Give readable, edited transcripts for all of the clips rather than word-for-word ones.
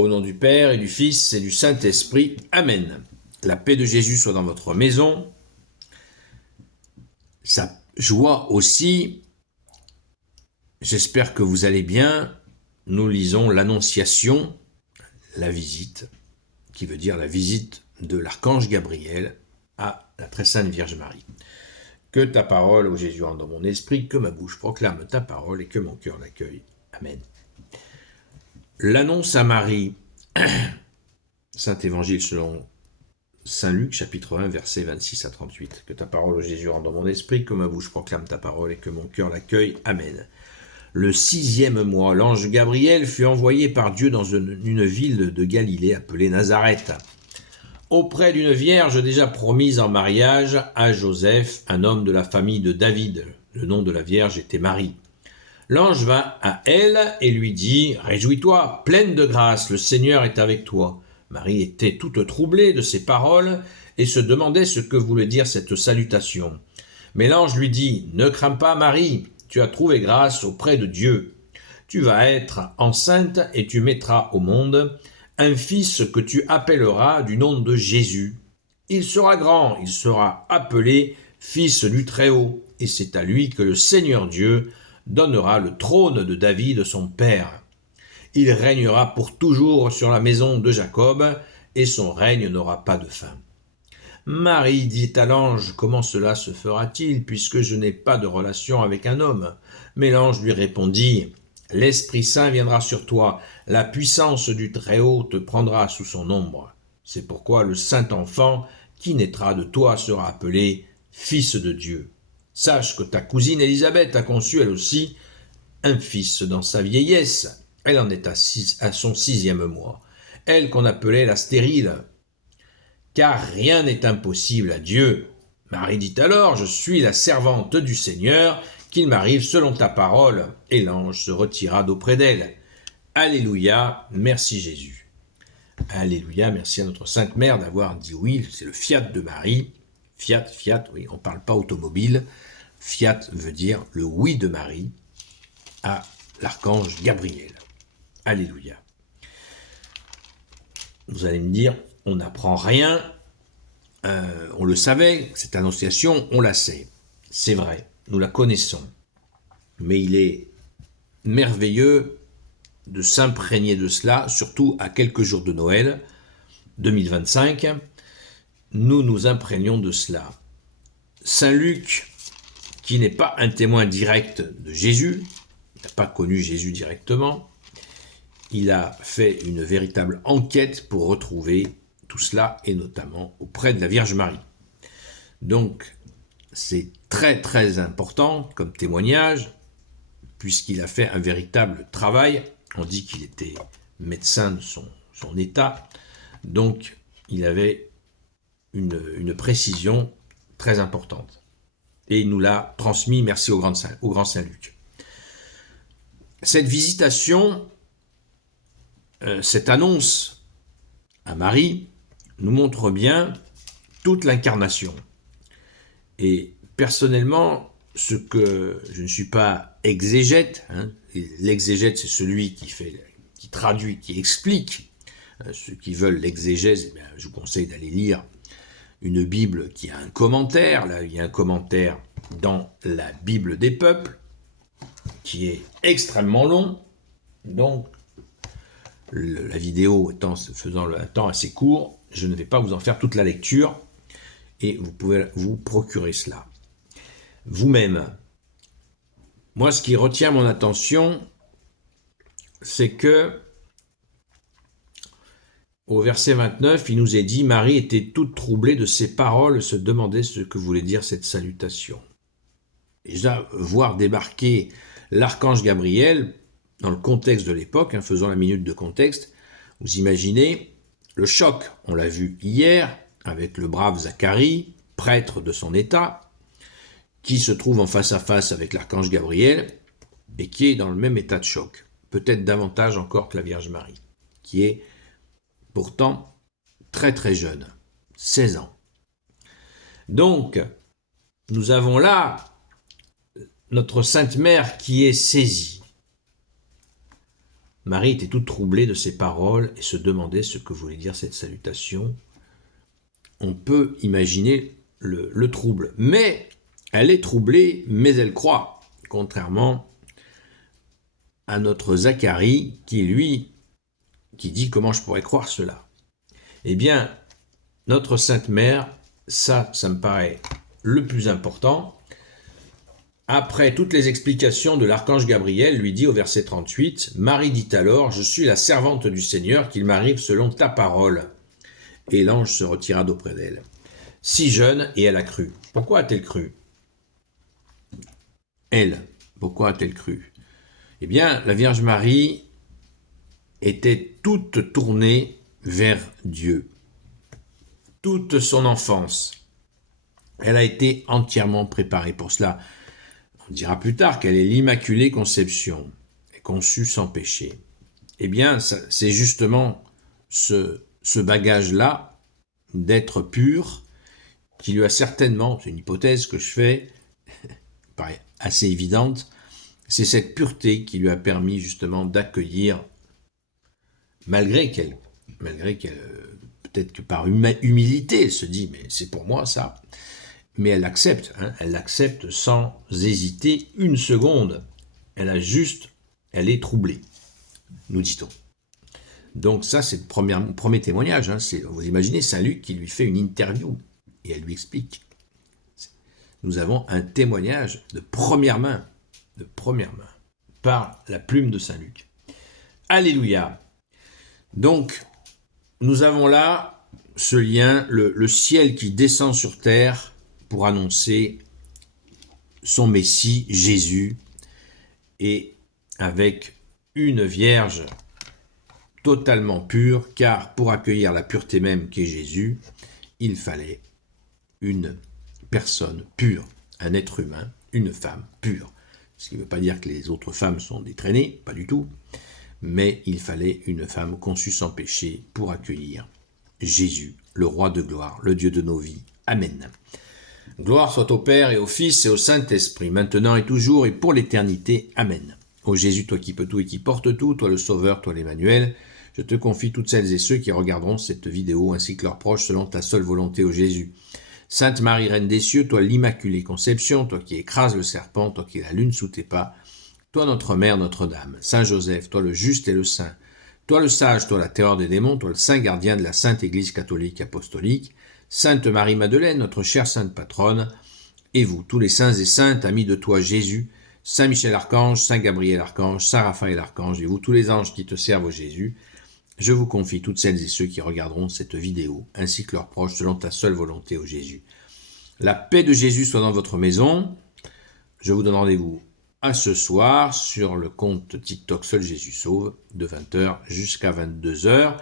Au nom du Père et du Fils et du Saint-Esprit. Amen. La paix de Jésus soit dans votre maison. Sa joie aussi. J'espère que vous allez bien. Nous lisons l'Annonciation, la visite, qui veut dire la visite de l'archange Gabriel à la très sainte Vierge Marie. Que ta parole, ô Jésus, entre dans mon esprit, que ma bouche proclame ta parole et que mon cœur l'accueille. Amen. L'annonce à Marie, Saint Évangile selon Saint Luc, chapitre 1, versets 26 à 38. Que ta parole, ô Jésus, entre dans mon esprit, que ma bouche proclame ta parole et que mon cœur l'accueille. Amen. Le 6e mois, l'ange Gabriel fut envoyé par Dieu dans une ville de Galilée appelée Nazareth, auprès d'une vierge déjà promise en mariage à Joseph, un homme de la famille de David. Le nom de la vierge était Marie. L'ange vint à elle et lui dit « Réjouis-toi, pleine de grâce, le Seigneur est avec toi. » Marie était toute troublée de ces paroles et se demandait ce que voulait dire cette salutation. Mais l'ange lui dit « Ne crains pas, Marie, tu as trouvé grâce auprès de Dieu. Tu vas être enceinte et tu mettras au monde un fils que tu appelleras du nom de Jésus. Il sera grand, il sera appelé Fils du Très-Haut, et c'est à lui que le Seigneur Dieu donnera le trône de David son père. Il régnera pour toujours sur la maison de Jacob, et son règne n'aura pas de fin. Marie dit à l'ange, « Comment cela se fera-t-il, puisque je n'ai pas de relation avec un homme ?» Mais l'ange lui répondit, « L'Esprit Saint viendra sur toi, la puissance du Très-Haut te prendra sous son ombre. C'est pourquoi le Saint-Enfant qui naîtra de toi sera appelé Fils de Dieu. Sache que ta cousine Élisabeth a conçu elle aussi un fils dans sa vieillesse. Elle en est à son 6e mois. Elle qu'on appelait la stérile. Car rien n'est impossible à Dieu. » Marie dit alors, « Je suis la servante du Seigneur, qu'il m'arrive selon ta parole. » Et l'ange se retira d'auprès d'elle. Alléluia, merci Jésus. Alléluia, merci à notre Sainte Mère d'avoir dit oui, c'est le fiat de Marie. Fiat, oui, on ne parle pas automobile. Fiat veut dire le oui de Marie à l'archange Gabriel. Alléluia. Vous allez me dire, on n'apprend rien, on le savait, cette annonciation, on la sait. C'est vrai, nous la connaissons. Mais il est merveilleux de s'imprégner de cela, surtout à quelques jours de Noël 2025. Nous nous imprégnons de cela. Saint Luc, qui n'est pas un témoin direct de Jésus, il n'a pas connu Jésus directement, il a fait une véritable enquête pour retrouver tout cela, et notamment auprès de la Vierge Marie. Donc, c'est très très important comme témoignage, puisqu'il a fait un véritable travail. On dit qu'il était médecin de son état, donc il avait une précision très importante. Et il nous l'a transmis, merci au grand Saint Luc. Cette visitation, cette annonce à Marie, nous montre bien toute l'incarnation. Et personnellement, ce que je ne suis pas exégète, l'exégète c'est celui qui traduit, qui explique. Ceux qui veulent l'exégèse, je vous conseille d'aller lire une Bible qui a un commentaire. Là, il y a un commentaire dans la Bible des peuples qui est extrêmement long. Donc, la vidéo faisant un temps assez court, je ne vais pas vous en faire toute la lecture et vous pouvez vous procurer cela vous-même. Moi, ce qui retient mon attention, c'est que au verset 29, il nous est dit « Marie était toute troublée de ces paroles, se demandait ce que voulait dire cette salutation. » Déjà, voir débarquer l'archange Gabriel, dans le contexte de l'époque, faisant la minute de contexte, vous imaginez le choc. On l'a vu hier avec le brave Zacharie, prêtre de son état, qui se trouve en face à face avec l'archange Gabriel et qui est dans le même état de choc, peut-être davantage encore que la Vierge Marie, qui est pourtant très très jeune, 16 ans. Donc, nous avons là notre Sainte Mère qui est saisie. Marie était toute troublée de ces paroles et se demandait ce que voulait dire cette salutation. On peut imaginer le trouble. Mais elle est troublée, mais elle croit, contrairement à notre Zacharie qui dit comment je pourrais croire cela. Eh bien, notre Sainte Mère, ça me paraît le plus important. Après toutes les explications de l'archange Gabriel, lui dit au verset 38, « Marie dit alors, je suis la servante du Seigneur, qu'il m'arrive selon ta parole. » Et l'ange se retira d'auprès d'elle. Si jeune, et elle a cru. Pourquoi a-t-elle cru? Elle, pourquoi a-t-elle cru? Eh bien, la Vierge Marie était toute tournée vers Dieu. Toute son enfance, elle a été entièrement préparée pour cela. On dira plus tard qu'elle est l'Immaculée Conception, conçue sans péché. Eh bien, c'est justement ce bagage-là d'être pur qui lui a certainement, c'est une hypothèse que je fais, paraît assez évidente, c'est cette pureté qui lui a permis justement d'accueillir, malgré qu'elle, peut-être que par humilité, elle se dit, mais c'est pour moi ça, mais elle l'accepte sans hésiter une seconde. Elle est troublée, nous dit-on. Donc ça, c'est le premier témoignage. Vous imaginez Saint Luc qui lui fait une interview et elle lui explique. Nous avons un témoignage de première main, par la plume de Saint Luc. Alléluia. Donc, nous avons là ce lien, le ciel qui descend sur terre pour annoncer son Messie, Jésus, et avec une Vierge totalement pure, car pour accueillir la pureté même qu'est Jésus, il fallait une personne pure, un être humain, une femme pure. Ce qui ne veut pas dire que les autres femmes sont des traînées, pas du tout, mais il fallait une femme conçue sans péché pour accueillir Jésus, le roi de gloire, le Dieu de nos vies. Amen. Gloire soit au Père et au Fils et au Saint-Esprit, maintenant et toujours et pour l'éternité. Amen. Ô Jésus, toi qui peux tout et qui portes tout, toi le Sauveur, toi l'Emmanuel, je te confie toutes celles et ceux qui regarderont cette vidéo ainsi que leurs proches selon ta seule volonté, ô Jésus. Sainte Marie, Reine des cieux, toi l'Immaculée Conception, toi qui écrases le serpent, toi qui es la lune sous tes pas, toi notre Mère, Notre-Dame. Saint Joseph, toi le juste et le saint, toi le sage, toi la terreur des démons, toi le saint gardien de la Sainte Église catholique apostolique, Sainte Marie-Madeleine, notre chère sainte patronne, et vous, tous les saints et saintes, amis de toi Jésus, Saint Michel Archange, Saint Gabriel Archange, Saint Raphaël Archange, et vous, tous les anges qui te servent au Jésus, je vous confie toutes celles et ceux qui regarderont cette vidéo, ainsi que leurs proches, selon ta seule volonté, ô Jésus. La paix de Jésus soit dans votre maison. Je vous donne rendez-vous à ce soir sur le compte TikTok Seul Jésus Sauve, de 20h jusqu'à 22h.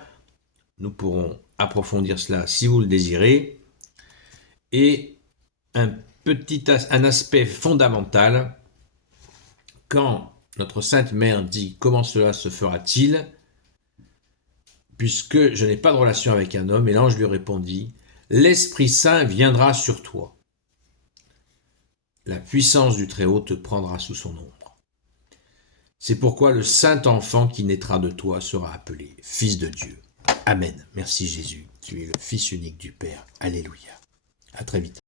Nous pourrons approfondir cela si vous le désirez. Et un aspect fondamental, quand notre Sainte Mère dit « Comment cela se fera-t-il » puisque je n'ai pas de relation avec un homme, et l'ange lui répondit, « L'Esprit Saint viendra sur toi. La puissance du Très-Haut te prendra sous son ombre. C'est pourquoi le Saint Enfant qui naîtra de toi sera appelé Fils de Dieu. Amen. Merci Jésus, tu es le Fils unique du Père. Alléluia. À très vite.